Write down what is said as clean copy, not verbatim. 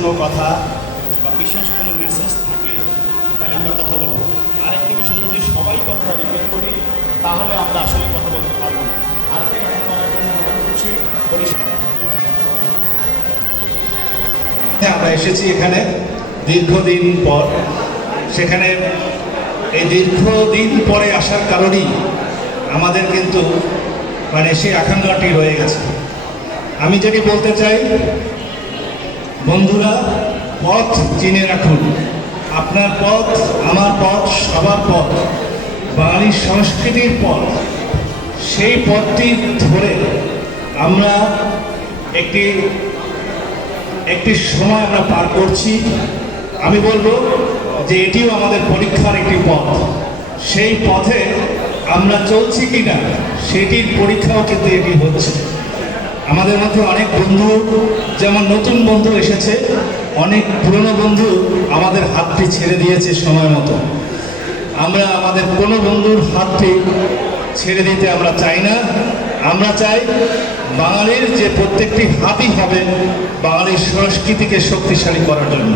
কোনো কথা বা বিশেষ কোনো মেসেজ থাকে তাহলে আমরা কথা বলবো। আরেকটি বিষয়, যদি সবাই কথা রিপিট করি তাহলে আমরা আসলে কথা বলতে পারবো না। আরেকটি কথা বলার জন্য অনুরোধ করছি, আমরা এসেছি এখানে দীর্ঘদিন পর। সেখানে এই দীর্ঘদিন পরে আসার কারণেই আমাদের কিন্তু সেই আকাঙ্ক্ষাটি রয়ে গেছে। আমি যেটি বলতে চাই, বন্ধুরা, পথ চিনে রাখুন। আপনার পথ, আমার পথ, সবার পথ, বাঙালির সংস্কৃতির পথ। সেই পথটি ধরে আমরা একটি সময় আমরা পার করছি। আমি বলবো যে এটিও আমাদের পরীক্ষার একটি পথ। সেই পথে আমরা চলছি কিনা সেটির পরীক্ষাও কিন্তু এটি হচ্ছে। আমাদের মধ্যে অনেক বন্ধু, যেমন নতুন বন্ধু এসেছে, অনেক পুরনো বন্ধু আমাদের হাতটি ছেড়ে দিয়েছে সময় মতো। আমরা আমাদের কোনো বন্ধুর হাতটি ছেড়ে দিতে আমরা চাই না। আমরা চাই বাঙালির যে প্রত্যেকটি হাতই হবে বাঙালির সংস্কৃতিকে শক্তিশালী করার জন্য।